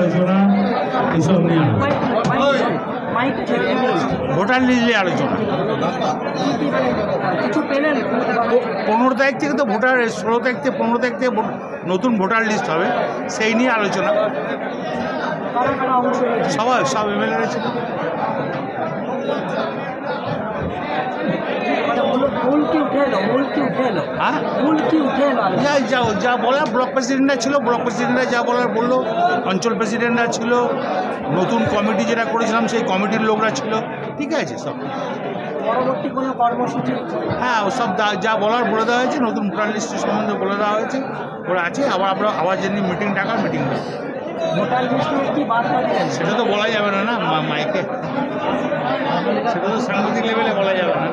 আলোচনা এসব নিয়ে ভোটার লিস্ট নিয়ে আলোচনা। 15 তারিখ থেকে তো ভোটার 16 তারিখ থেকে 15 তারিখ থেকে নতুন ভোটার লিস্ট হবে, সেই নিয়ে আলোচনা। সবাই সব এমএলএ ছিল। যা বলার ব্লক প্রেসিডেন্টরা ছিল, ব্লক প্রেসিডেন্টরা যা বলার বললো, অঞ্চল প্রেসিডেন্টরা ছিল, নতুন কমিটি যেটা করেছিলাম সেই কমিটির লোকরা ছিল, ঠিক আছে সব। পরবর্তী কোনো কর্মসূচি? হ্যাঁ, সব যা বলার বলে দেওয়া হয়েছে, নতুন ভোটার লিস্টের সম্বন্ধে বলে দেওয়া হয়েছে, ওরা আছে। আবার যেদিন মিটিং ডাকার মিটিং হবে। ভোটার লিস্টে কি বার্তা দিলেন? সেটা তো বলা যাবে না মাইকে, সেটা তো সাংবাদিক লেভেলে বলা যাবে না,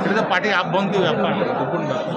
সেটা তো পার্টির আভ্যন্তরীণ ব্যাপার, গোপন ব্যাপার।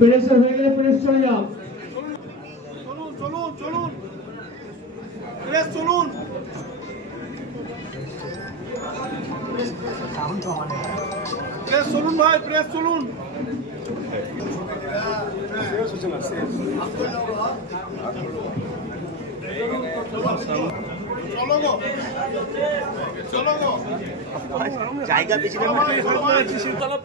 প্রেস হয়ে গেলে প্রেস চলে যাও। চলুন প্রেস চলুন। প্রেস চলুন ভাই, প্রেস চলুন। জায়গা বেশি চলো